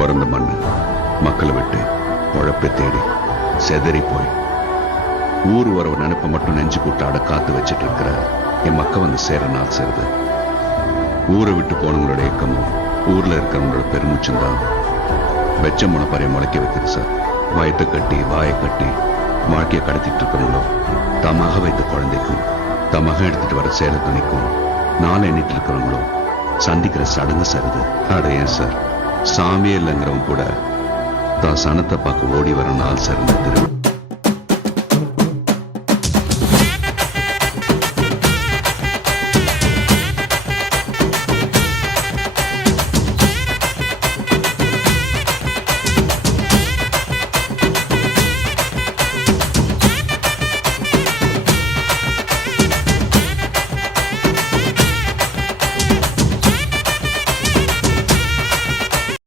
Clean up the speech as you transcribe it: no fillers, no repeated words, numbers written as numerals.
பிறந்த மண்ணு மக்களை விட்டு உழப்பை தேடி செதறி போய் ஊர் உறவு நினைப்ப மட்டும் நெஞ்சு கூட்டாட காத்து வச்சிட்டு இருக்கிற என் மக்க வந்து சேர நாள் சேருது. ஊரை விட்டு போனவங்களோட இயக்கமும் ஊர்ல இருக்கிறவங்களோட பெருமிச்சம் தான் வெச்ச முளைப்பறைய முளைக்க வைக்குது சார். வயத்தை கட்டி வாயை கட்டி வாழ்க்கையை கடத்திட்டு இருக்கிறவங்களோ தமாக வைத்த குழந்தைக்கும் தமாக எடுத்துட்டு வர சேல துணிக்கும் நாளை எண்ணிட்டு இருக்கிறவங்களோ சந்திக்கிற சடங்கு சருது. அடையன் சார், சாமியே இல்லைங்கிறவங்க கூட தான் சனத்தை பார்க்க ஓடி வர நாள் சார் இந்த திருவிழா.